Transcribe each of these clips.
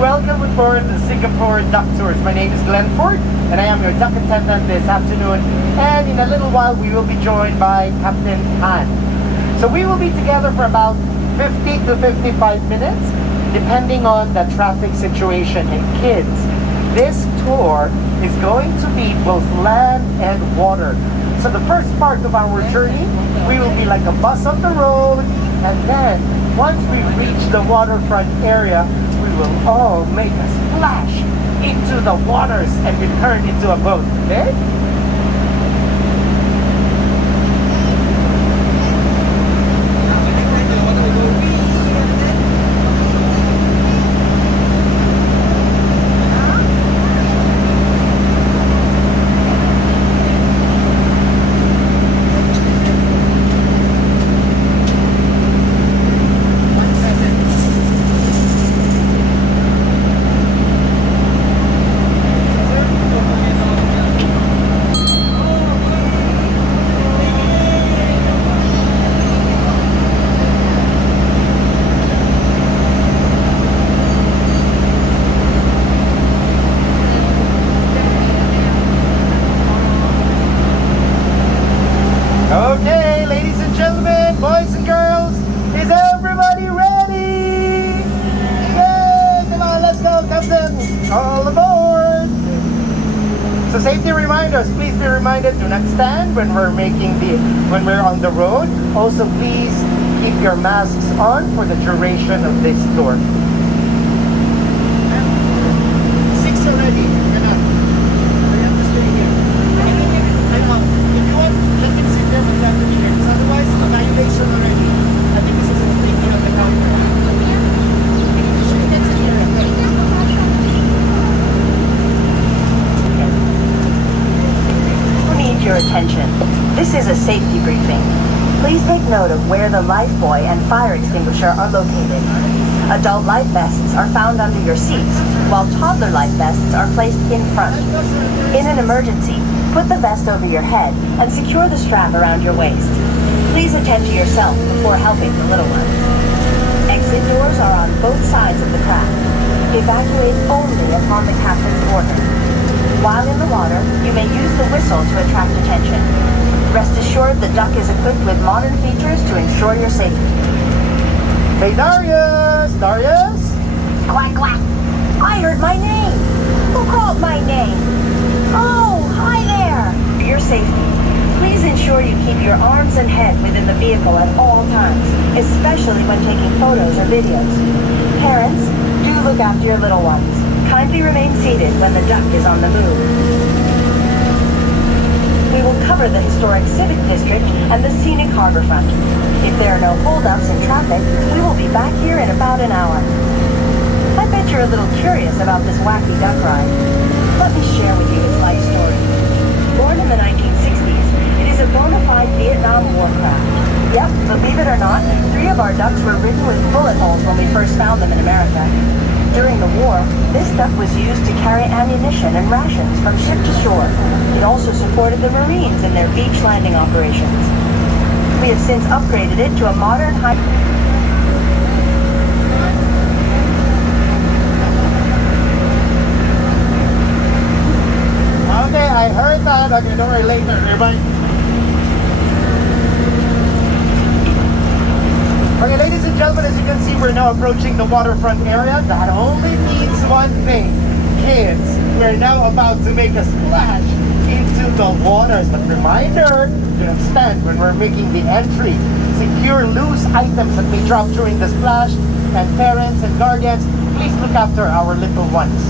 Welcome aboard the Singapore Duck Tours. My name is Glenn Ford, and I am your duck attendant this afternoon. And in a little while, we will be joined by Captain Han. So we will be together for about 50 to 55 minutes, depending on the traffic situation. And kids, this tour is going to be both land and water. So the first part of our journey, we will be like a bus on the road, and then once we reach the waterfront area, we will all make a splash into the waters and return into a boat, okay? Okay, ladies and gentlemen, boys and girls, is everybody ready? Yay! Come on, let's go, Captain! All aboard! So safety reminders, please be reminded, do not stand when we're on the road. Also, please keep your masks on for the duration of this tour. 6 already. Otherwise, annihilation already. I think this is extremely on the counter. We need your attention. This is a safety briefing. Please take note of where the lifebuoy and fire extinguisher are located. Adult life vests are found under your seats, while toddler life vests are placed in front. In an emergency, put the vest over your head and secure the strap around your waist. Please attend to yourself before helping the little ones. Exit doors are on both sides of the craft. Evacuate only upon the captain's order. While in the water, you may use the whistle to attract attention. Rest assured the duck is equipped with modern features to ensure your safety. Hey Darius! Darius? Quack, quack! I heard my name! Who called my name? Oh, hi there! For your safety, please ensure you keep your arms and head within the vehicle at all times, especially when taking photos or videos. Parents, do look after your little ones. Kindly remain seated when the duck is on the move. We will cover the historic Civic District and the scenic harborfront. If there are no holdups in traffic, we will be back here in about an hour. I bet you're a little curious about this wacky duck ride. Let me share with you its life story. Born in the 1960s, it is a bona fide Vietnam War craft. Yep, believe it or not, 3 of our ducks were ridden with bullet holes when we first found them in America. During the war, this duck was used to carry ammunition and rations from ship to shore. It also supported the Marines in their beach landing operations. We have since upgraded it to a modern high... Okay, I heard that. Okay, don't worry, later. Everybody. Okay, ladies and gentlemen, as you can see, we're now approaching the waterfront area. That only means one thing. Kids, we're now about to make a splash into the waters. But reminder, do not stand when we're making the entry. Secure loose items that may drop during the splash. And parents and guardians, please look after our little ones.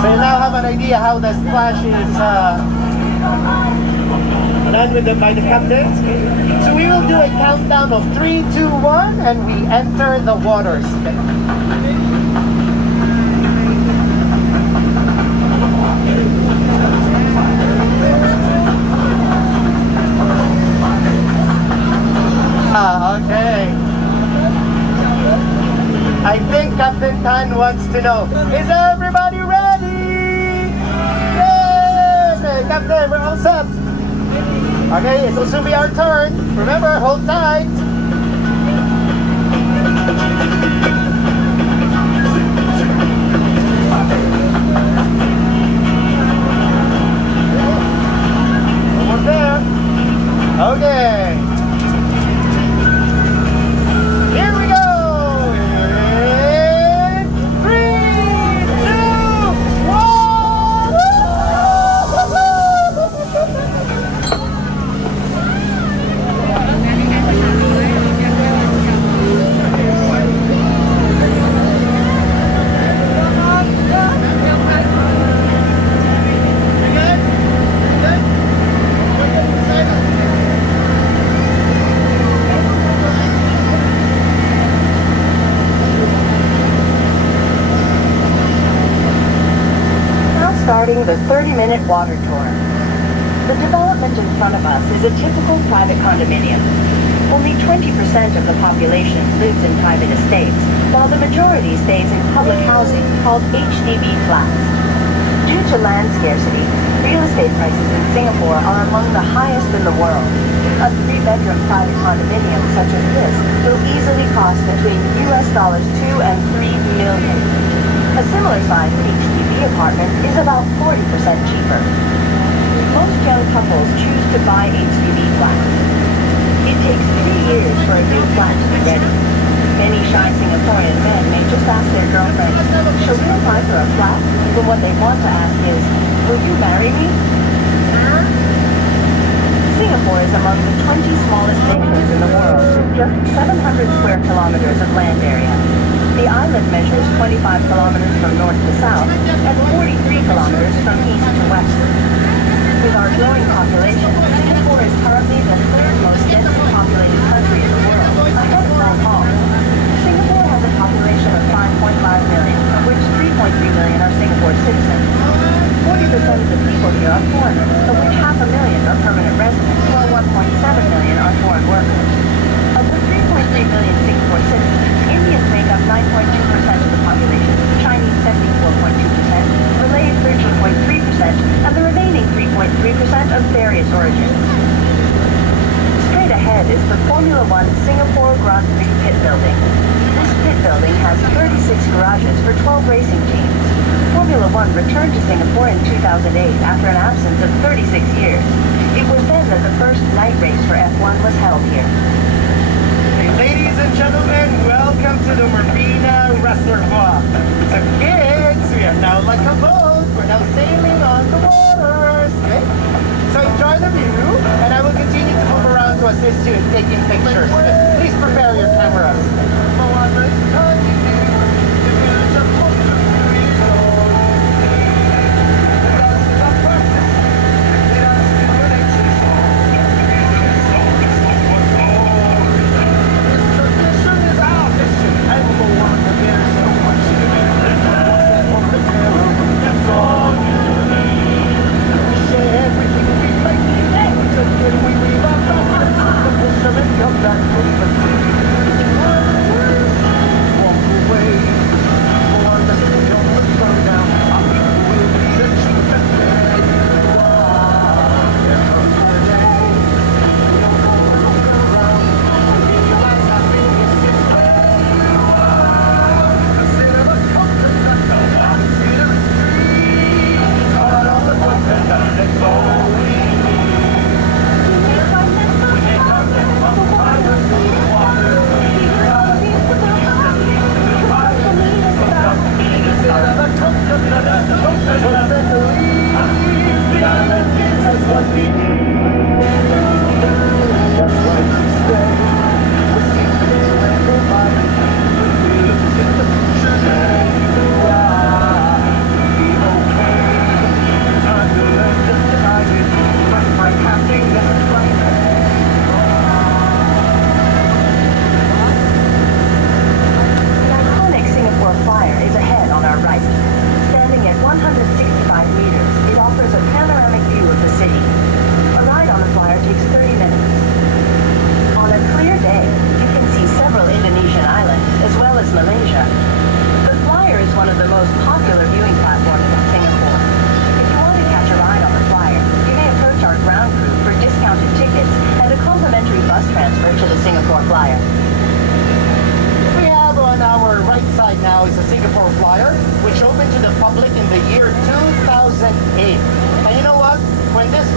So you now have an idea how the splash is done by the captains. So we will do a countdown of 3, 2, 1, and we enter the waters. wants to know, is everybody ready? Yes! Hey, Captain, we're all set. Okay, it will soon be our turn. Remember, hold tight. Almost there. Okay. Here we go. In 3, 2, starting the 30-minute water tour. The development in front of us is a typical private condominium. Only 20% of the population lives in private estates, while the majority stays in public housing called HDB flats. Due to land scarcity, real estate prices in Singapore are among the highest in the world. A 3-bedroom private condominium such as this will easily cost between $2 and $3 million. A similar sized HDB apartment is about 40% cheaper. Most young couples choose to buy HDB flats. It takes 3 years for a new flat to be ready. Many shy Singaporean men may just ask their girlfriend, "Shall we apply for a flat?" But what they want to ask is, "Will you marry me?" Singapore is among the 20 smallest nations in the world, just 700 square kilometers of land area. The island measures 25 kilometers from north to south and 43 kilometers from east to west. With our growing population, Singapore is currently the 3rd most densely populated country in the world, ahead of Hong Kong. Singapore has a population of 5.5 million, of which 3.3 million are Singapore citizens. 40% of the people here are foreigners, of which 500,000 are permanent residents, while 1.7 million are foreign workers. Of the 3.3 million Singapore citizens, Indians make up 9.2% of the population, Chinese 74.2%, Malay 13.3%, and the remaining 3.3% of various origins. Straight ahead is the Formula One Singapore Grand Prix pit building. This pit building has 36 garages for 12 racing teams. Formula One returned to Singapore in 2008 after an absence of 36 years. It was then that the first night race for F1 was held here. ladies and gentlemen, welcome to the Marina Reservoir. So kids, we are now like a boat. We're now sailing on the waters. Okay? So enjoy the view, and I will continue to move around to assist you in taking pictures. Please prepare your cameras.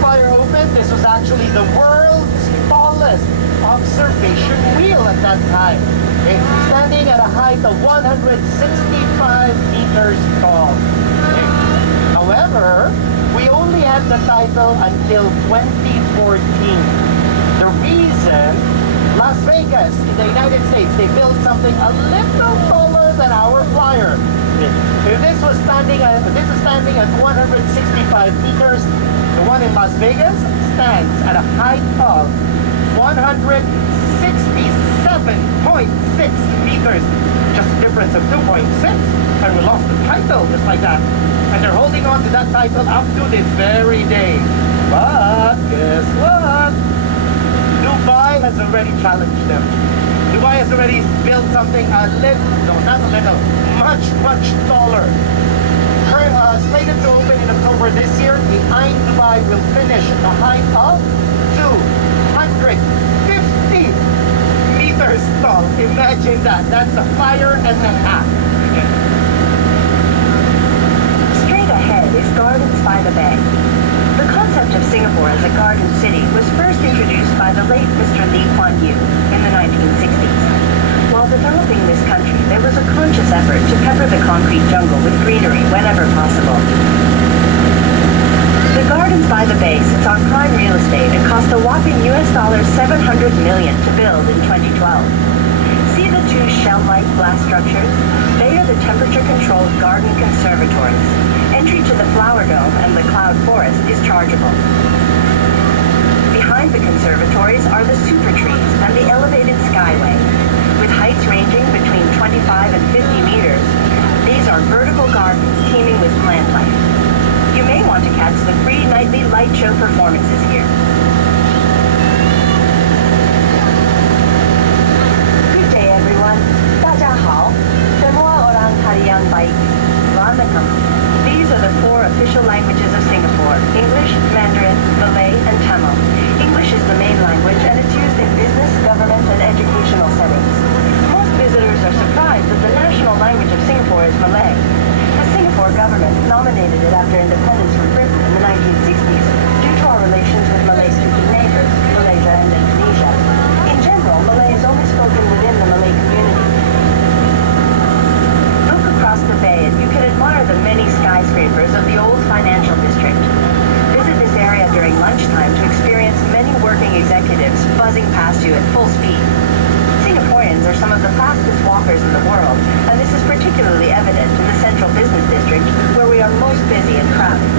flyer opened, this was actually the world's tallest observation wheel at that time. Okay? Standing at a height of 165 meters tall. Okay? However, we only had the title until 2014. The reason, Las Vegas in the United States, they built something a little taller than our flyer. If this is standing at 165 meters, the one in Las Vegas stands at a height of 167.6 meters. Just a difference of 2.6, and we lost the title just like that. And they're holding on to that title up to this very day. But guess what? Dubai has already challenged them. Dubai has already built something a little, no, not a little, much taller. Slated to open in October this year, the Ain Dubai will finish at a height of 250 meters tall. Imagine that. That's a flyer and a half. Straight ahead is Gardens by the Bay. The concept of Singapore as a garden city was first introduced by the late Mr. Lee Kuan Yew in the 1960s. While developing this country, there was a conscious effort to pepper the concrete jungle with greenery whenever possible. The Gardens by the Bay sits on prime real estate and cost a whopping $700 million to build in 2012. See the two shell-like glass structures? They are the temperature-controlled garden conservatories. Entry to the flower dome and the cloud forest is chargeable. Behind the conservatories are the super trees and the elevated skyway. With heights ranging between 25 and 50 meters, these are vertical gardens teeming with plant life. You may want to catch the free nightly light show performances here. Good day, everyone. 大家好. Semua orang Harian baik. Vanakkam. These are the 4 official languages of Singapore: English, Mandarin, Malay, and Tamil. English is the main language, and it's used in business, government, and educational settings. Most visitors are surprised that the national language of Singapore is Malay. The Singapore government nominated it after independence from Britain in the 1960s due to our relations with Malay-speaking neighbors, Malaysia and Indonesia. In general, Malay is only spoken within the Malay community. Look across the bay and you can admire the many skyscrapers of the old financial district. Visit this area during lunchtime to experience many working executives buzzing past you at full speed. Singaporeans are some of the fastest walkers in the world, and this is particularly evident in the central business district, where we are most busy and crowded.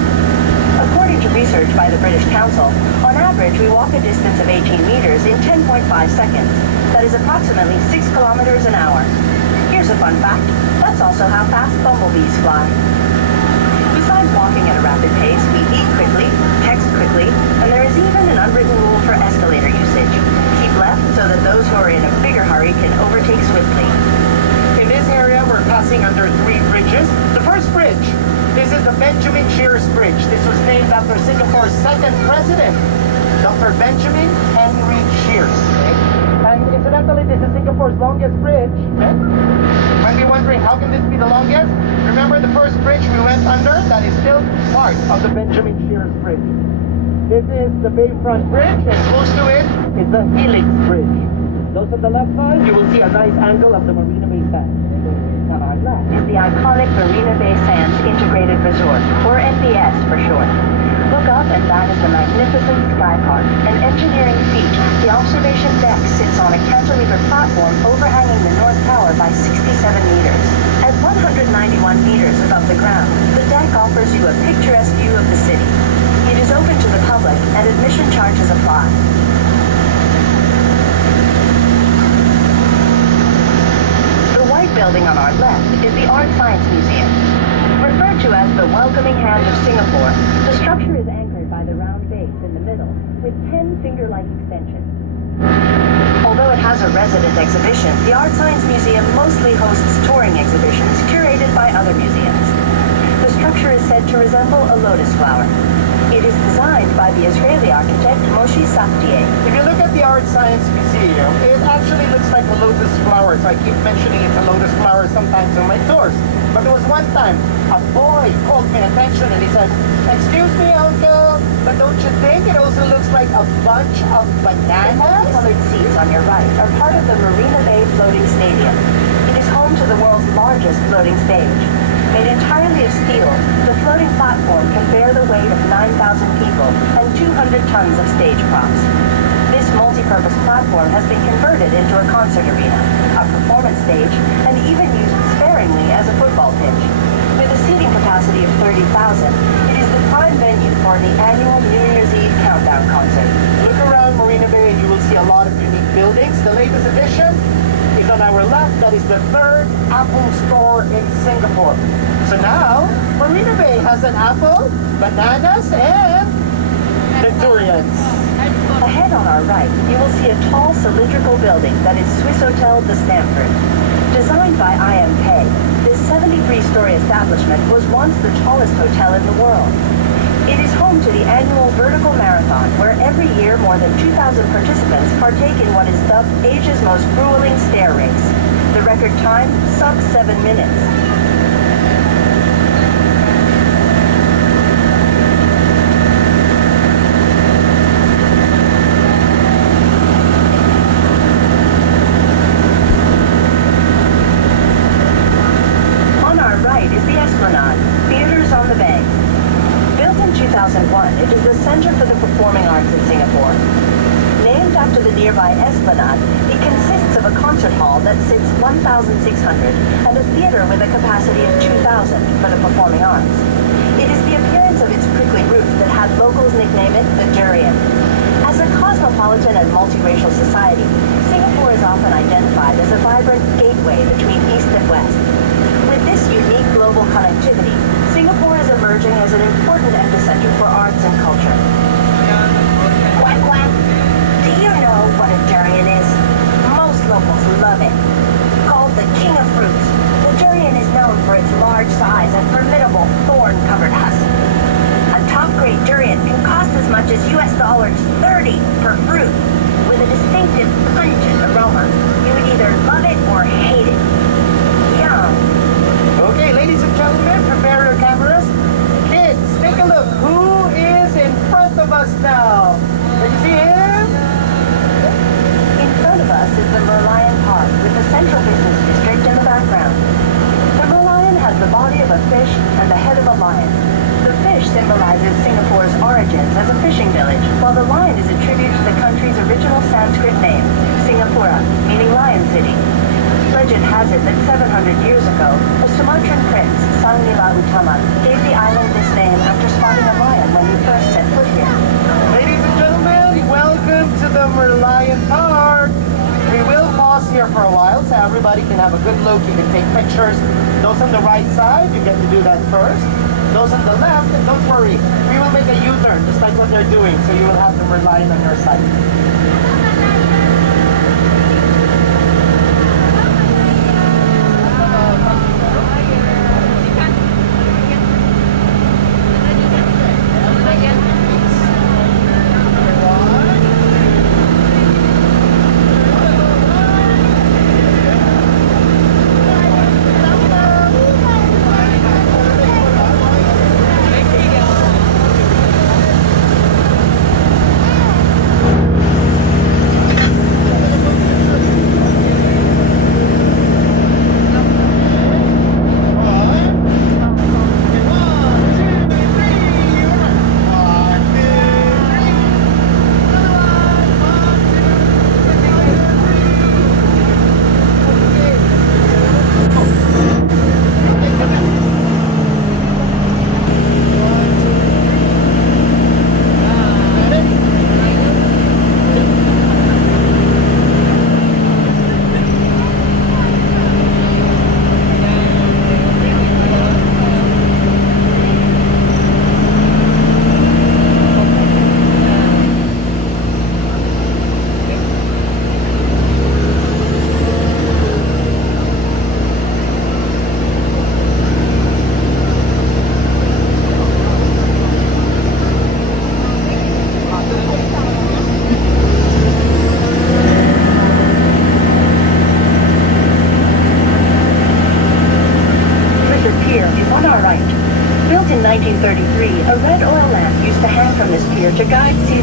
According to research by the British Council, on average we walk a distance of 18 meters in 10.5 seconds. That is approximately 6 kilometers an hour. Here's a fun fact: that's also how fast bumblebees fly. Besides walking at a rapid pace, we eat quickly, text quickly, and there is even an unwritten rule for escalator usage. Keep left so that those who are in a bigger hurry can overtake swiftly. In this area, we're passing under 3 bridges. The first bridge, this is the Benjamin Sheares Bridge. This was named after Singapore's 2nd president, Dr. Benjamin Henry Sheares. Okay? And incidentally, this is Singapore's longest bridge. Okay? Might be wondering, how can this be the longest? Remember the first bridge we went under? That is still part of the Benjamin Sheares Bridge. This is the Bayfront Bridge, and close to it is the Helix Bridge. Those on the left side, you will see a nice angle of the Marina Bay Sands. On our left is the iconic Marina Bay Sands Integrated Resort, or MBS for short. Look up and that is the magnificent Sky Park, an engineering feat. The observation deck sits on a cantilever platform overhanging the North Tower by 67 meters. At 191 meters above the ground, the deck offers you a picturesque view of the city. It is open to the public and admission charges apply. The white building on our left is the Art Science Museum. Referred to as the welcoming hand of Singapore, the structure is anchored by the round base in the middle with 10 finger-like extensions. Although it has a resident exhibition, the Art Science Museum mostly hosts touring exhibitions curated by other museums. The structure is said to resemble a lotus flower. It is designed by the Israeli architect Moshe Safdie. If you look at the Art Science Museum, it actually looks like a lotus flower. So I keep mentioning it's a lotus flower sometimes on my tours. But there was one time, a boy called my attention and he said, "Excuse me, uncle, But don't you think it also looks like a bunch of The bananas? multicolored seats on your right are part of the Marina Bay Floating Stadium. It is home to the world's largest floating stage. Made entirely of steel, the floating platform can bear the weight of 9,000 people and 200 tons of stage props. This multi-purpose platform has been converted into a concert arena, a performance stage, and even used sparingly as a football pitch. With a seating capacity of 30,000, it is the prime venue for the annual New Year's Eve countdown concert. Look around Marina Bay and you will see a lot of unique buildings. The latest addition is on our left. That is the third Apple store in Singapore. So now, Marina Bay has an apple, bananas, and the durians. Ahead on our right, you will see a tall cylindrical building that is Swiss Hotel de Stamford. Designed by IMK, this 73-story establishment was once the tallest hotel in the world. It is home to the annual Vertical Marathon, where every year more than 2,000 participants partake in what is dubbed Asia's most grueling stair race. The record time, sub 7 minutes. Is the Esplanade, Theaters on the Bay. Built in 2001, it is the center for the performing arts in Singapore. Named after the nearby Esplanade, it consists of a concert hall that sits 1,600 and a theater with a capacity of 2,000 for the performing arts. It is the appearance of its prickly roof that had locals nickname it the Durian. As a cosmopolitan and multiracial society, Singapore is often identified as a vibrant gateway between East and West. With this unique global connectivity, Singapore is emerging as an important epicenter for arts and culture. Quack quack! Do you know what a durian is? Most locals love it. Called the king of fruits, the durian is known for its large size and formidable thorn-covered husk. A top-grade durian can cost as much as US $30 per fruit. With a distinctive pungent aroma, you would either love it or hate it. Yum! Okay, ladies and gentlemen, prepare your cameras. Kids, take a look. Who is in front of us now? Can you see him? In front of us is the Merlion Park with the central business district in the background. The Merlion has the body of a fish and the head of a lion. The fish symbolizes Singapore's origins as a fishing village, while the lion is a tribute to the country's original Sanskrit name, Singapura, meaning Lion City. Legend has it that 700 years ago, a Sumatran prince, Sang Nila Utama, gave the island this name after spotting a lion when he first set foot here. Ladies and gentlemen, welcome to the Merlion Park. We will pause here for a while so everybody can have a good look. You can take pictures. Those on the right side, you get to do that first. Those on the left, don't worry. We will make a U-turn, just like what they're doing, so you will have the Merlion on your side.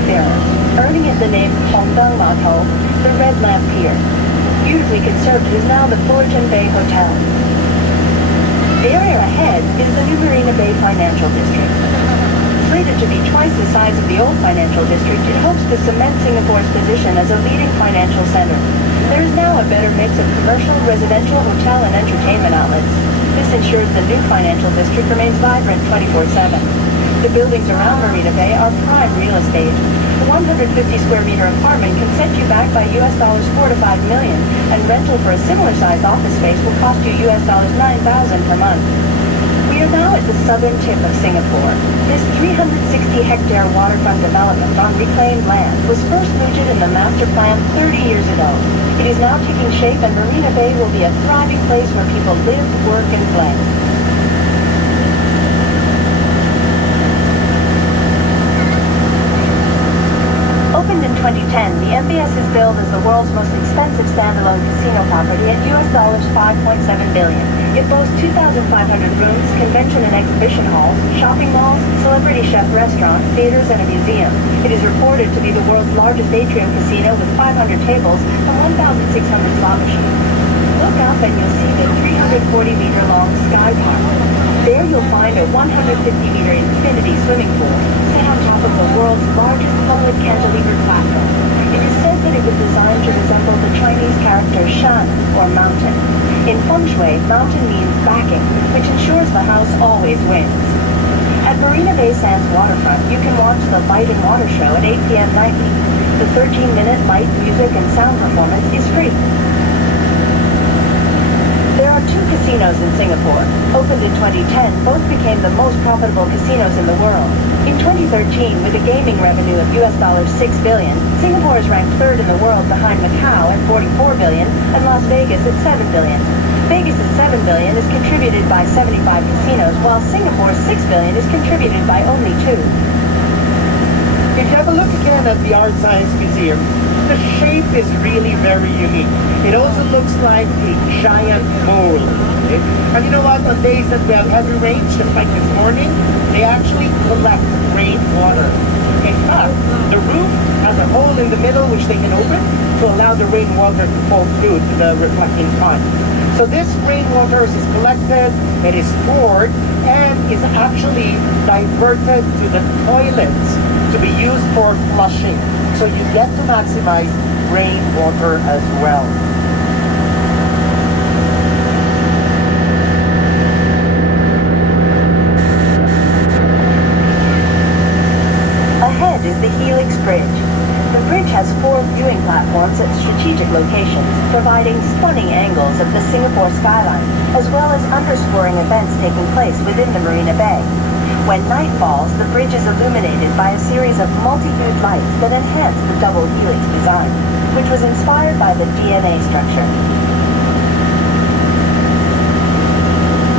seafarer, earning it the name Hongdang Mato, the Red Lamp Pier. Beautifully conserved, it is now the Fullerton Bay Hotel. The area ahead is the new Marina Bay Financial District. Slated to be twice the size of the old financial district, it hopes to cement Singapore's position as a leading financial center. There is now a better mix of commercial, residential, hotel, and entertainment outlets. This ensures the new financial district remains vibrant 24/7. The buildings around Marina Bay are prime real estate. A 150 square meter apartment can set you back by US dollars 4 to 5 million, and rental for a similar sized office space will cost you US dollars 9,000 per month. We are now at the southern tip of Singapore. This 360-hectare waterfront development on reclaimed land was first mooted in the master plan 30 years ago. It is now taking shape, and Marina Bay will be a thriving place where people live, work, and play. Opened in 2010, the MBS is billed as the world's most expensive standalone casino property at US dollars 5.7 billion. It boasts 2,500 rooms, convention and exhibition halls, shopping malls, celebrity chef restaurants, theaters, and a museum. It is reported to be the world's largest atrium casino with 500 tables and 1,600 slot machines. Look up and you'll see the 340-meter-long Sky Park. There you'll find a 150-meter infinity swimming pool set on top of the world's largest public cantilever platform. It is said that it was designed to resemble the Chinese character Shan, or mountain. In feng shui, mountain means backing, which ensures the house always wins. At Marina Bay Sands waterfront, you can watch the Light and Water Show at 8 p.m. nightly. The 13-minute light, music, and sound performance is free. There are two casinos in Singapore. Opened in 2010, both became the most profitable casinos in the world. In 2013, with a gaming revenue of US dollars 6 billion, Singapore is ranked third in the world behind Macau at 44 billion and Las Vegas at 7 billion. Vegas at 7 billion is contributed by 75 casinos, while Singapore's 6 billion is contributed by only 2. If you have a look again at the Art Science Museum, the shape is really very unique. It also looks like a giant bowl. Okay? And you know what? On days that we have heavy rain, just like this morning, they actually collect rainwater. In fact, the roof has a hole in the middle which they can open to allow the rainwater to fall through to the reflecting pond. So this rainwater is collected, it is stored, and is actually diverted to the toilets to be used for flushing. So you get to maximize rainwater as well. Ahead is the Helix Bridge. The bridge has 4 viewing platforms at strategic locations, providing stunning angles of the Singapore skyline, as well as underscoring events taking place within the Marina Bay. When night falls, the bridge is illuminated by a series of multi-hued lights that enhance the double helix design, which was inspired by the DNA structure.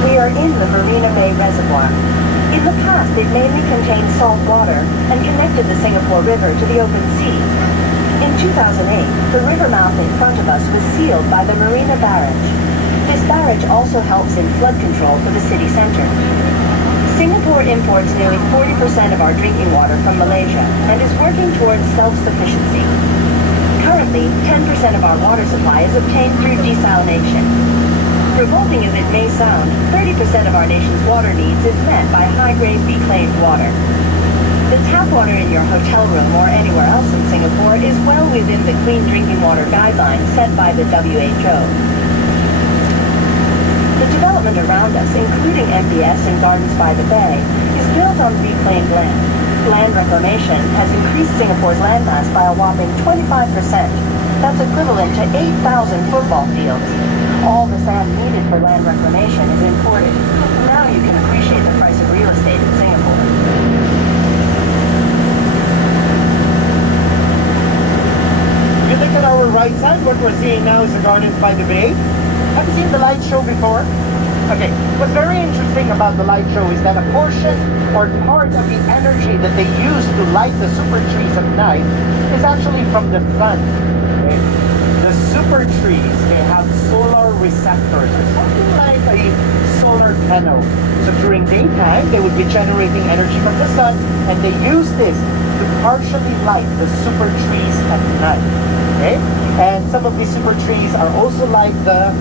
We are in the Marina Bay Reservoir. In the past, it mainly contained salt water and connected the Singapore River to the open sea. In 2008, the river mouth in front of us was sealed by the Marina Barrage. This barrage also helps in flood control for the city center. Singapore imports nearly 40% of our drinking water from Malaysia and is working towards self-sufficiency. Currently, 10% of our water supply is obtained through desalination. Revolting as it may sound, 30% of our nation's water needs is met by high-grade reclaimed water. The tap water in your hotel room or anywhere else in Singapore is well within the clean drinking water guidelines set by the WHO. The development around us, including MBS and Gardens by the Bay, is built on reclaimed land. Land reclamation has increased Singapore's landmass by a whopping 25%. That's equivalent to 8,000 football fields. All the sand needed for land reclamation is imported. Now you can appreciate the price of real estate in Singapore. If you look at our right side, what we're seeing now is the Gardens by the Bay. Have you seen the light show before? Okay, what's very interesting about the light show is that a portion or part of the energy that they use to light the super trees at night is actually from the sun. Okay? The super trees, they have solar receptors, or something like a solar panel. So during daytime, they would be generating energy from the sun, and they use this to partially light the super trees at night. Okay? And some of these super trees are also like the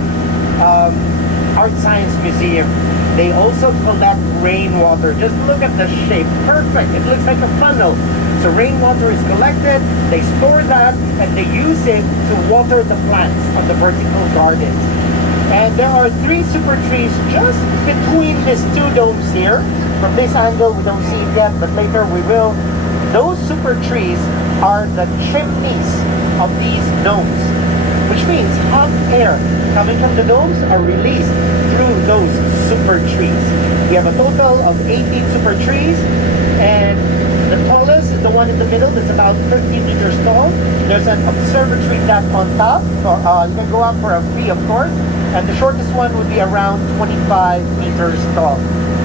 Art Science Museum. They also collect rainwater. Just look at the shape. Perfect. It looks like a funnel. So rainwater is collected, they store that, and they use it to water the plants on the vertical gardens. And there are 3 super trees just between these 2 domes here. From this angle, we don't see it yet, but later we will. Those super trees are the chimneys of these domes, which means hot air coming from the domes are released through those super trees. We have a total of 18 super trees, and the tallest is the one in the middle that's about 50 meters tall. There's an observatory deck on top, so you can go up for a fee, of course, and the shortest one would be around 25 meters tall.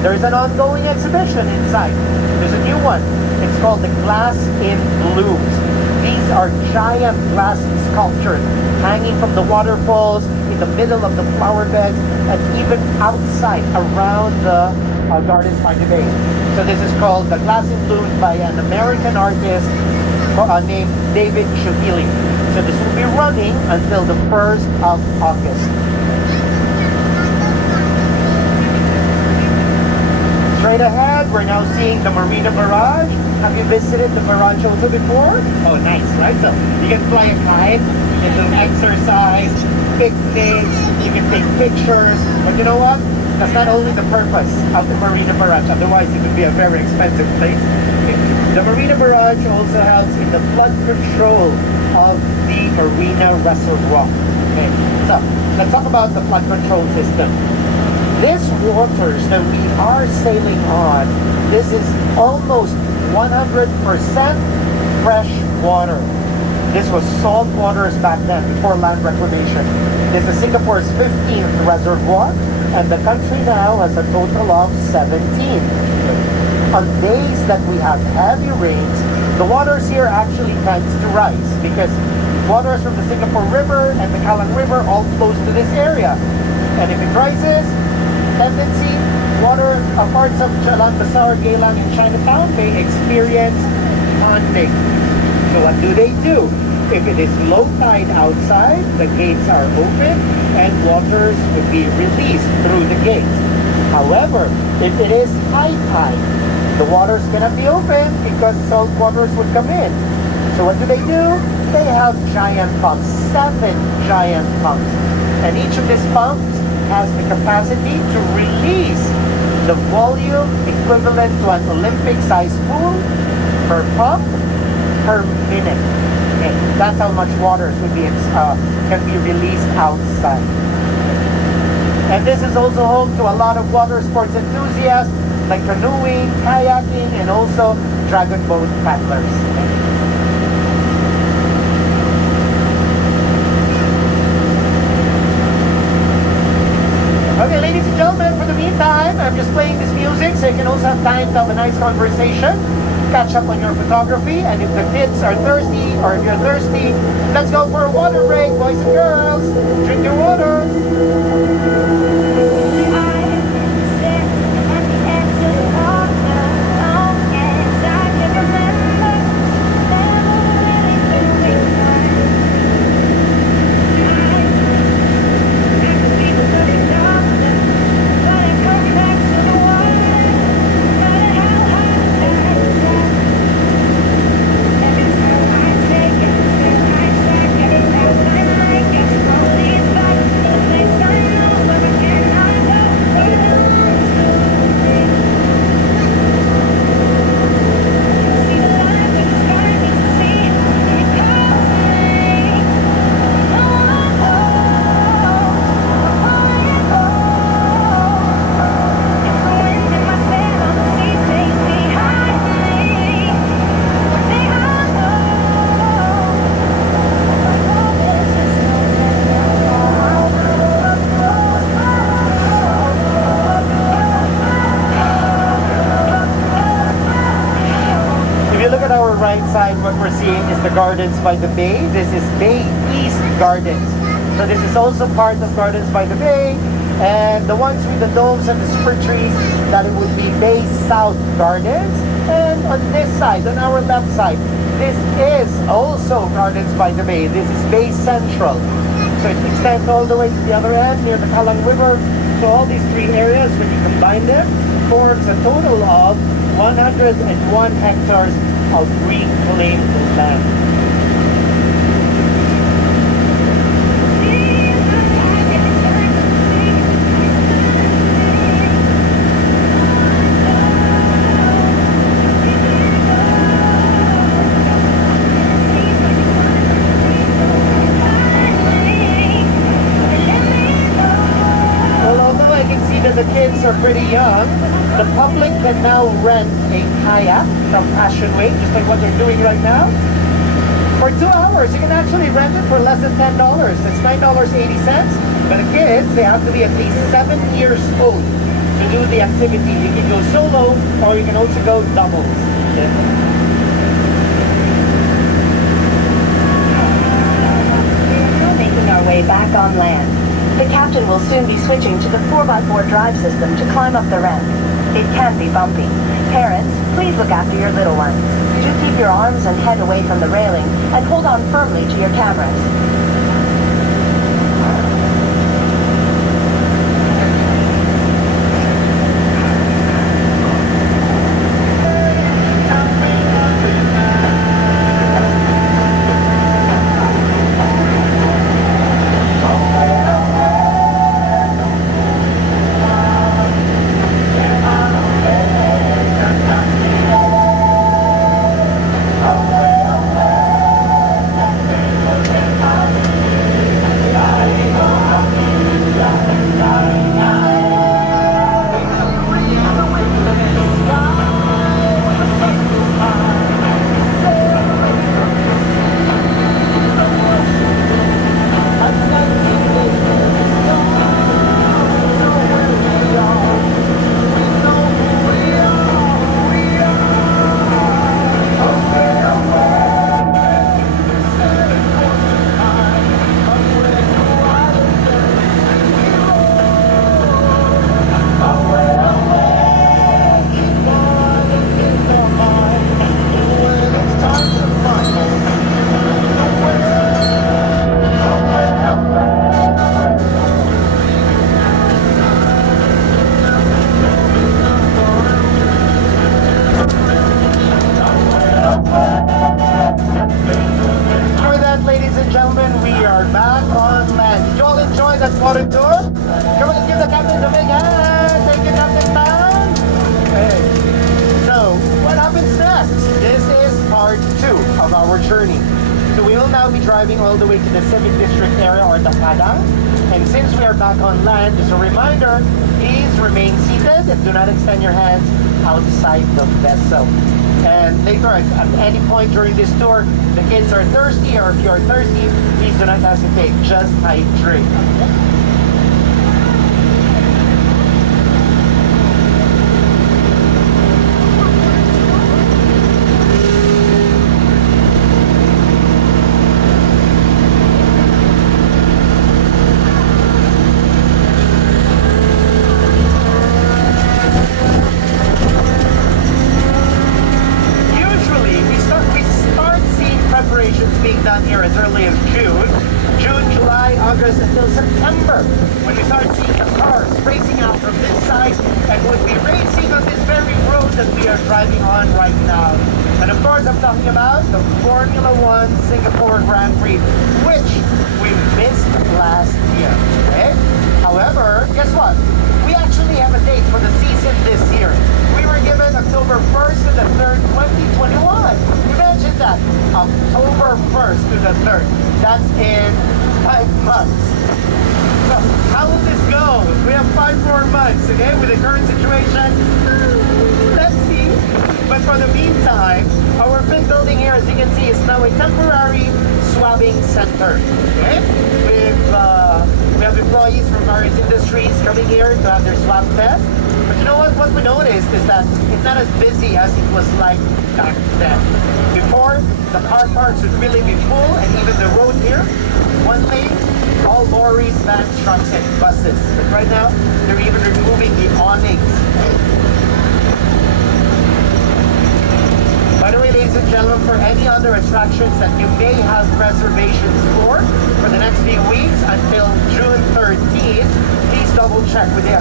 There is an ongoing exhibition inside. There's a new one. It's called the Glass in Blooms. These are giant glass sculptures hanging from the waterfalls, in the middle of the flower beds, and even outside around the gardens by the bay. So this is called the Glass in Blooms by an American artist named David Shahili. So this will be running until the 1st of August. Straight ahead, we're now seeing the Marina Barrage. Have you visited the barrage also before? Oh, nice, right? So you can fly a kite, you can do exercise, picnics, you can take pictures. But you know what? That's not only the purpose of the Marina Barrage. Otherwise, it would be a very expensive place. Okay. The Marina Barrage also helps in the flood control of the Marina Reservoir. Okay. So let's talk about the flood control system. This waters that we are sailing on, this is almost 100% fresh water. This was salt waters back then, before land reclamation. This is Singapore's 15th reservoir, and the country now has a total of 17. On days that we have heavy rains, the waters here actually tends to rise because waters from the Singapore River and the Kallang River all flows to this area. And if it rises, tendency, water parts of Jalan Besar, Geylang, and Chinatown may experience ponding. So what do? If it is low tide outside, the gates are open and waters would be released through the gates. However, if it is high tide, the waters cannot be open because salt waters would come in. So what do? They have giant pumps, 7 giant pumps. And each of these pumps has the capacity to release the volume equivalent to an Olympic-sized pool per pump per minute. Okay, that's how much water can be released outside. And this is also home to a lot of water sports enthusiasts like canoeing, kayaking, and also dragon boat paddlers. Okay, ladies and gentlemen, for the meantime, I'm just playing this music so you can also have time to have a nice conversation, catch up on your photography, and if the kids are thirsty, or if you're thirsty, let's go for a water break, boys and girls. Drink your water. What we're seeing is the Gardens by the Bay. This is Bay East Gardens. So this is also part of Gardens by the Bay. And the ones with the domes and the super trees, that it would be Bay South Gardens. And on this side, on our left side, this is also Gardens by the Bay. This is Bay Central. So it extends all the way to the other end near the Kalang River. So all these three areas, when you combine them, forms a total of 101 hectares of reclaimed land. The kids are pretty young. The public can now rent a kayak from Passion Way, just like what they're doing right now. For 2 hours, you can actually rent it for less than $10. That's $9.80. But the kids, they have to be at least 7 years old to do the activity. You can go solo, or you can also go doubles. Yeah. Making our way back on land. The captain will soon be switching to the 4x4 drive system to climb up the ramp. It can be bumpy. Parents, please look after your little ones. Do keep your arms and head away from the railing and hold on firmly to your cameras. Water tour. Come on, let's give the captain a big hand. Thank you, Captain Pan. Okay. So, what happens next? This is part 2 of our journey. So we will now be driving all the way to the Civic District area, or the Padang. And since we are back on land, just a reminder, please remain seated and do not extend your hands outside the vessel. And later, at any point during this tour, the kids are thirsty, or if you're thirsty, please do not hesitate. Just hydrate. Being done here as early as June, July, August, until September, when we start seeing the cars racing out from this side and would be racing on this very road that we are driving on right now. And of course, I'm talking about the Formula One Singapore Grand Prix, which we missed last year. Okay? However, guess what? We actually have a date for the season this year. We were given October 1st to the 3rd, 2021. Imagine that. October 1st to the 3rd. That's in 5 months. So, how will this go? We have 5 more months, okay, with the current situation. Let's see. But for the meantime, our pit building here, as you can see, is now a temporary swabbing center. Okay? We have employees from various industries coming here to have their swab test. But you know what? What we noticed is that it's not as busy as it was like back then. Before, the car parks would really be full, and even the road here, one lane, all lorries, vans, trucks, and buses. But right now, they're even removing the awnings. By the way, ladies and gentlemen, for any other attractions that you may have reservations for the next few weeks until June 13th, please double check with the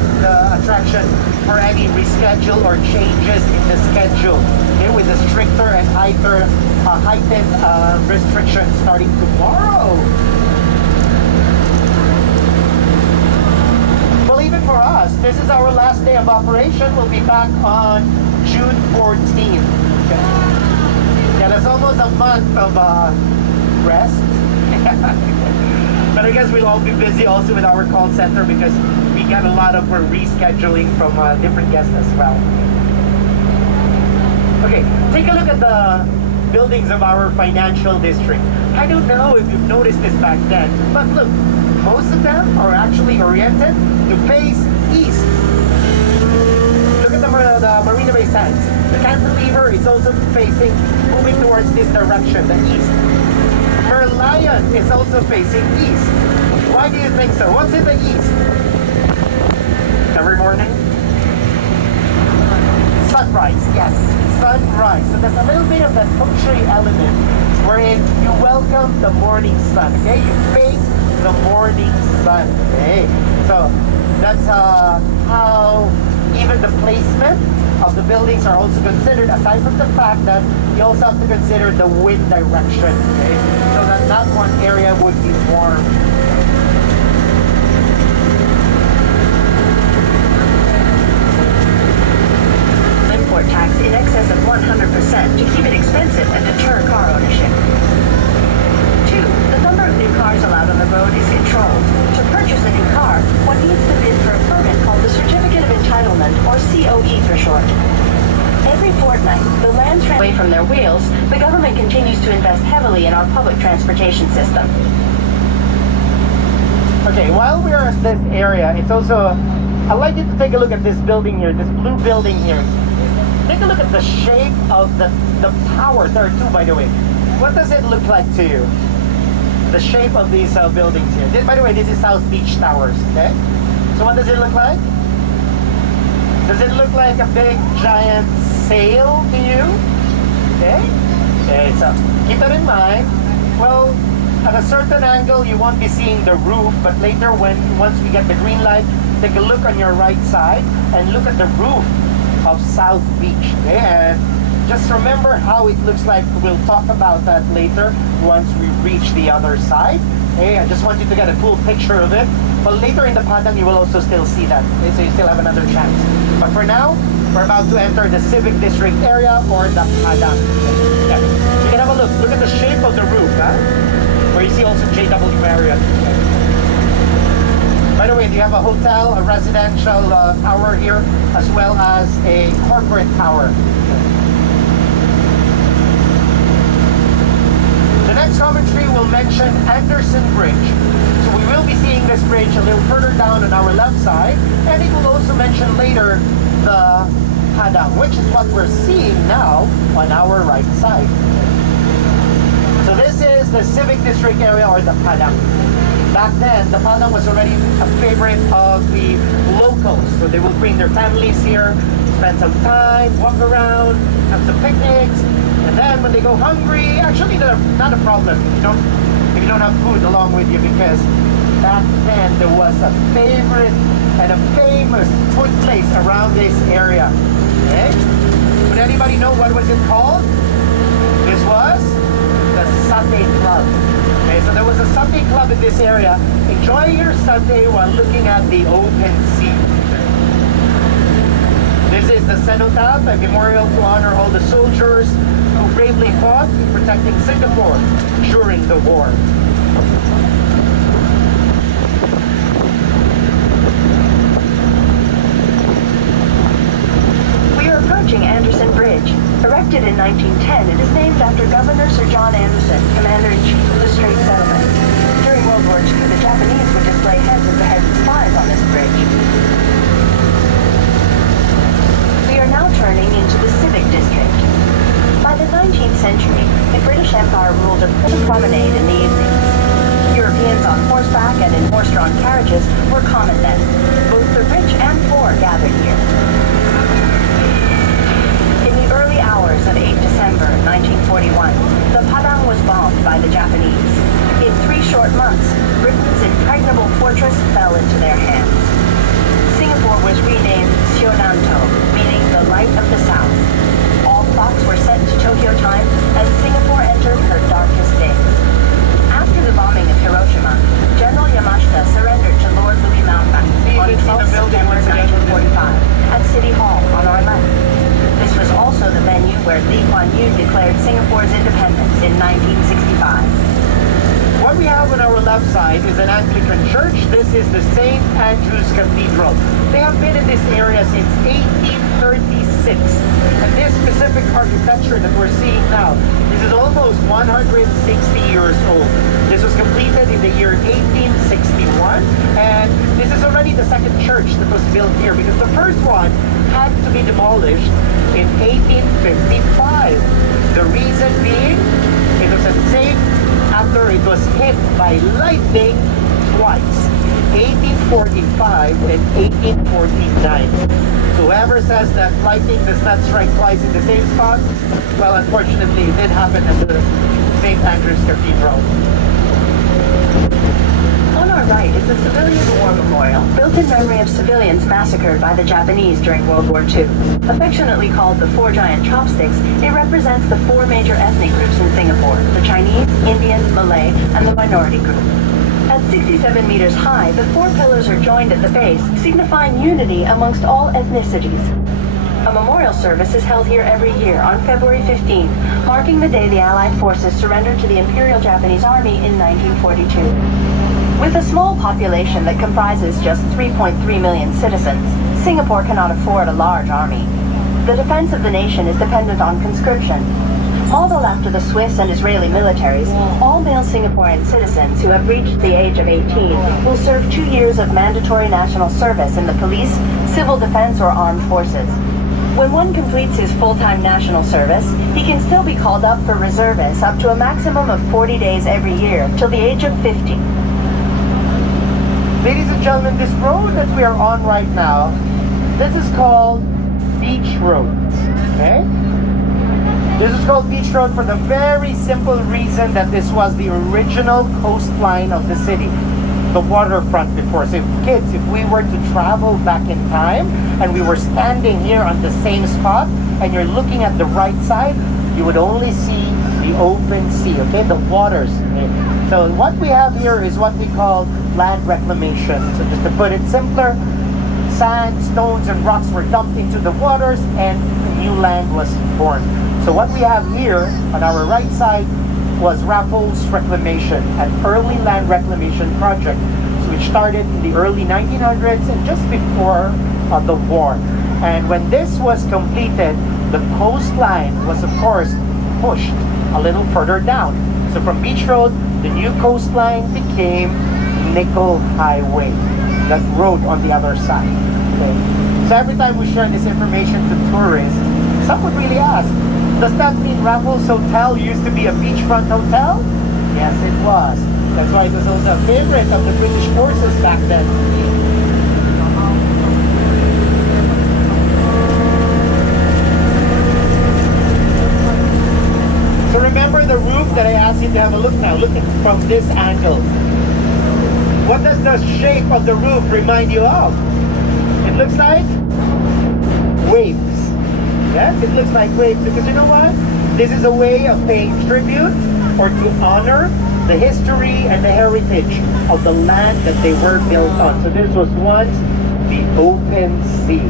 attraction for any reschedule or changes in the schedule. Okay, with the stricter and heightened restrictions starting tomorrow. Well, even for us, this is our last day of operation. We'll be back on June 14th. Okay. Yeah, that's almost a month of rest. But I guess we'll all be busy also with our call center because we get a lot of rescheduling from different guests as well. Okay, take a look at the buildings of our financial district. I don't know if you've noticed this back then, but look, most of them are actually oriented to face east. Look at the Marina Bay Sands. The cantilever is also moving towards this direction, the east. Merlion is also facing east. Why do you think so? What's in the east? Every morning? Sunrise, yes. Sunrise. So there's a little bit of that feng shui element wherein you welcome the morning sun, okay? You face the morning sun, okay? So that's how even the placement of the buildings are also considered, aside from the fact that you also have to consider the wind direction, okay? So that one area would be warm. Import tax in excess of 100% to keep it expensive and deter car ownership. 2. The number of new cars allowed on the road is controlled. To purchase a new car, one needs to bid for a permit called the Certificate of Entitlement, or COE for short. Every fortnight, the land away from their wheels, the government continues to invest heavily in our public transportation system. Okay, while we are at this area, it's also, I'd like you to take a look at this building here, this blue building here. Take a look at the shape of the towers. There are two, by the way. What does it look like to you? The shape of these buildings here. By the way, this is South Beach Towers, okay? So what does it look like? Does it look like a big, giant sail to you? Okay? Okay, so keep that in mind. Well, at a certain angle, you won't be seeing the roof, but later once we get the green light, take a look on your right side and look at the roof of South Beach. Okay? And just remember how it looks like. We'll talk about that later once we reach the other side. Okay? I just want you to get a full picture of it. But later in the Padang, you will also still see that. Okay? So you still have another chance. But for now, we're about to enter the Civic District area or the Padang. Okay. You can have a look. Look at the shape of the roof, huh? Where you see also JW Marriott. By the way, you have a hotel, a residential tower here, as well as a corporate tower. The next commentary will mention Anderson Bridge. So we will be seeing this bridge a little further down on our left side, and it will also mention later the Padang, which is what we're seeing now on our right side. So this is the Civic District area or the Padang. Back then, the Padang was already a favorite of the locals. So they will bring their families here, spend some time, walk around, have some picnics, and then when they go hungry, actually not a problem if you don't have food along with you, because back then there was a favorite and a famous food place around this area. Okay? Would anybody know what was it called? This was the Satay Club. Okay, so there was a Satay Club in this area. Enjoy your satay while looking at the open sea. This is the cenotaph, a memorial to honor all the soldiers who bravely fought in protecting Singapore during the war. We are approaching Anderson Bridge. Erected in 1910, it is named after Governor Sir John Anderson, Commander-in-Chief of the Straits Settlement. During World War II, the Japanese would display heads of beheaded spies on this bridge. We are now turning into the Civic District. By the 19th century, the British Empire ruled a promenade in the evenings. Europeans on horseback and in horse-drawn carriages were common then. Both the rich and poor gathered here. In the early hours hours of 8 December 1941, the Padang was bombed by the Japanese. In 3 short months, Britain's impregnable fortress fell into their hands. Singapore was renamed Sionanto, meaning the light of the south. All clocks were set to Tokyo time, and Singapore entered her darkest days. After the bombing of Hiroshima, General Yamashita surrendered to Lord Louis Mountbatten on 12 September 1945 at City Hall on our left. This was also the venue where Lee Kuan Yew declared Singapore's independence in 1965. What we have on our left side is an Anglican church. This is the St. Andrew's Cathedral. They have been in this area since 1836. And this specific architecture that we're seeing now, this is almost 160 years old. This was completed in the year 1861. And this is already the second church that was built here because the first one had to be demolished in 1855. The reason being, it was unsafe after it was hit by lightning twice, 1845 and 1849. So whoever says that lightning does not strike twice in the same spot, well, unfortunately, it did happen at the St. Andrew's Cathedral. On our right is the Civilian War Memorial, built in memory of civilians massacred by the Japanese during World War II. Affectionately called the Four Giant Chopsticks, it represents the 4 major ethnic groups in Singapore: the Chinese, Indian, Malay, and the minority group. At 67 meters high, the 4 pillars are joined at the base, signifying unity amongst all ethnicities. A memorial service is held here every year on February 15, marking the day the Allied forces surrendered to the Imperial Japanese Army in 1942. With a small population that comprises just 3.3 million citizens, Singapore cannot afford a large army. The defense of the nation is dependent on conscription. Modeled after the Swiss and Israeli militaries, all male Singaporean citizens who have reached the age of 18 will serve 2 years of mandatory national service in the police, civil defense, or armed forces. When one completes his full-time national service, he can still be called up for reservists up to a maximum of 40 days every year till the age of 50. Ladies and gentlemen, this road that we are on right now, this is called Beach Road, okay? This is called Beach Road for the very simple reason that this was the original coastline of the city, the waterfront before. So kids, if we were to travel back in time and we were standing here on the same spot and you're looking at the right side, you would only see the open sea, okay, the waters. Okay? So what we have here is what we call land reclamation. So just to put it simpler, sand, stones, and rocks were dumped into the waters and new land was formed. So what we have here on our right side was Raffles Reclamation, an early land reclamation project which started in the early 1900s and just before the war. And when this was completed, the coastline was of course pushed a little further down. So from Beach Road, the new coastline became Nickel Highway, that road on the other side. Okay? So every time we share this information to tourists, some would really ask, does that mean Raffles Hotel used to be a beachfront hotel? Yes, it was. That's why it was also a favorite of the British forces back then. So remember the roof that I asked you to have a look now. Look at from this angle. What does the shape of the roof remind you of? It looks like waves. Yes, it looks like waves because you know what? This is a way of paying tribute or to honor the history and the heritage of the land that they were built on. So this was once the open sea.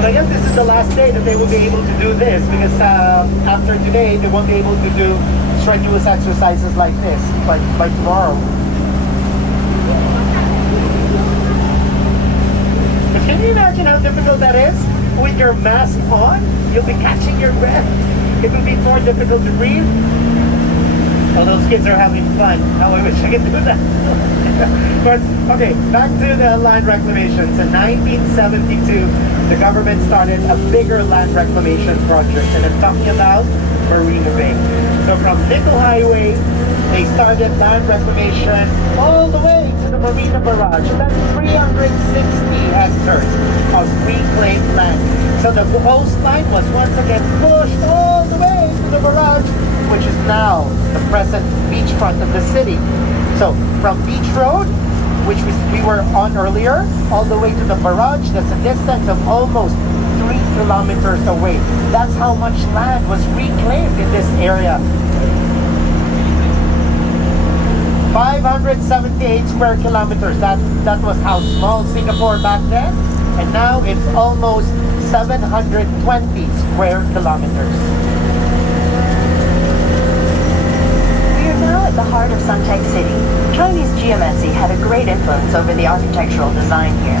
So I guess this is the last day that they will be able to do this because after today they won't be able to do strenuous exercises like this by tomorrow. But can you imagine how difficult that is? With your mask on, you'll be catching your breath. It will be more difficult to breathe. Oh, those kids are having fun. Oh, I wish I could do that. But, okay, back to the land reclamation. So 1972, the government started a bigger land reclamation project. And I'm talking about Marina Bay. So from Nickel Highway, they started land reclamation all the way to the Marina Barrage. So that's 360 hectares of reclaimed land. So the coastline was once again pushed all the way to the barrage, which is now the present beachfront of the city. So from Beach Road, which we were on earlier, all the way to the barrage, that's a distance of almost 3 kilometers away. That's how much land was reclaimed in this area. 578 square kilometers. That was how small Singapore back then, and now it's almost 720 square kilometers. We are now at the heart of Suntec City. Chinese geomancy had a great influence over the architectural design here.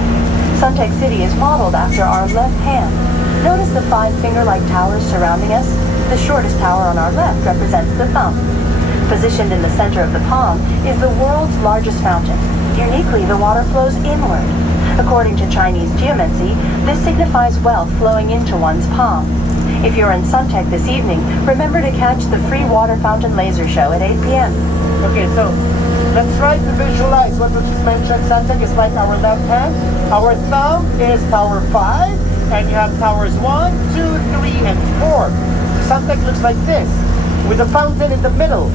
Suntec City is modeled after our left hand. Notice the 5 finger-like towers surrounding us? The shortest tower on our left represents the thumb. Positioned in the center of the palm is the world's largest fountain. Uniquely, the water flows inward. According to Chinese geomancy, this signifies wealth flowing into one's palm. If you're in Suntec this evening, remember to catch the free water fountain laser show at 8 p.m. Okay, so let's try to visualize what we just mentioned. Suntec is like our left hand. Our thumb is tower 5, and you have towers 1, 2, 3, and 4. Suntec looks like this, with a fountain in the middle.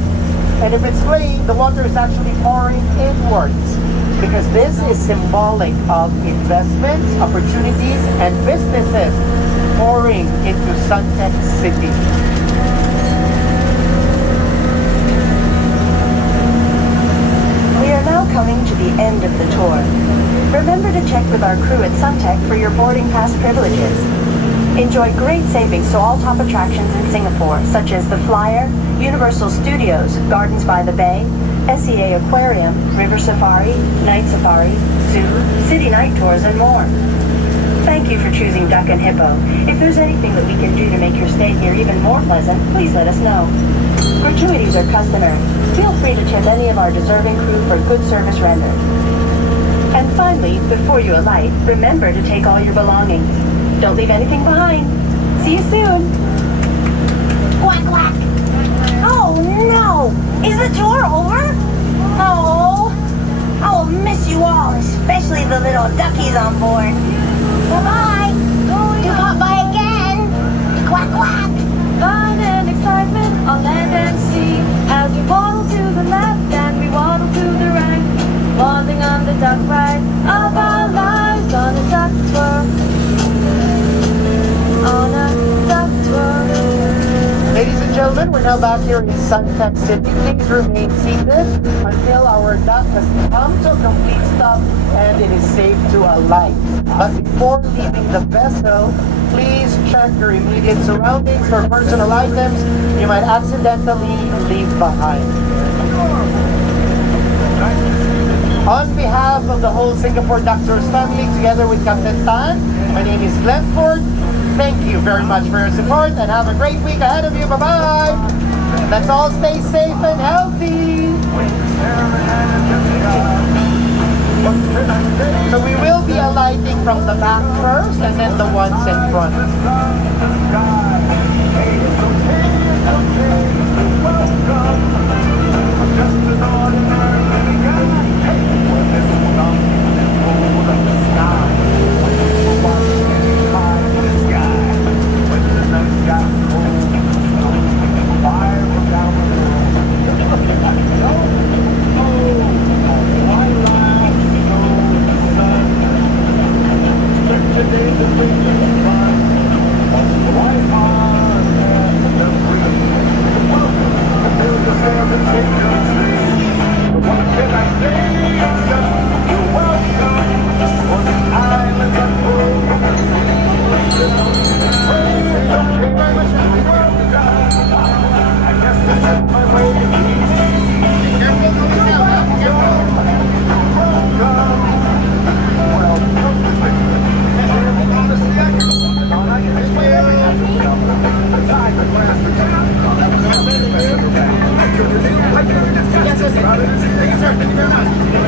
And if it's playing, the water is actually pouring inwards, because this is symbolic of investments, opportunities, and businesses pouring into Suntec City. We are now coming to the end of the tour. Remember to check with our crew at Suntec for your boarding pass privileges. Enjoy great savings to all top attractions in Singapore, such as the Flyer, Universal Studios, Gardens by the Bay, SEA Aquarium, River Safari, Night Safari, Zoo, City Night Tours, and more. Thank you for choosing Duck and Hippo. If there's anything that we can do to make your stay here even more pleasant, please let us know. Gratuities are customary. Feel free to tip any of our deserving crew for good service rendered. And finally, before you alight, remember to take all your belongings. Don't leave anything behind. See you soon. Quack, quack. Oh, no. Is the tour over? Oh, I will miss you all, especially the little duckies on board. Bye-bye. Do pop by again. Quack, quack. Fun and excitement on land and sea, as we waddle to the left and we waddle to the right, waddling on the duck ride of our lives on a duck tour. On a duck tour. Ladies and gentlemen, we're now back here in Suntec City. Please remain seated until our duck has come to a complete stop and it is safe to alight. But before leaving the vessel, please check your immediate surroundings for personal items you might accidentally leave behind. On behalf of the whole Singapore Duck Tours family, together with Captain Tan, my name is Glenn Ford. Thank you very much for your support and have a great week ahead of you. Bye-bye. Let's all stay safe and healthy. So we will be alighting from the back first and then the ones in front. Yes, sir. Thank you very much.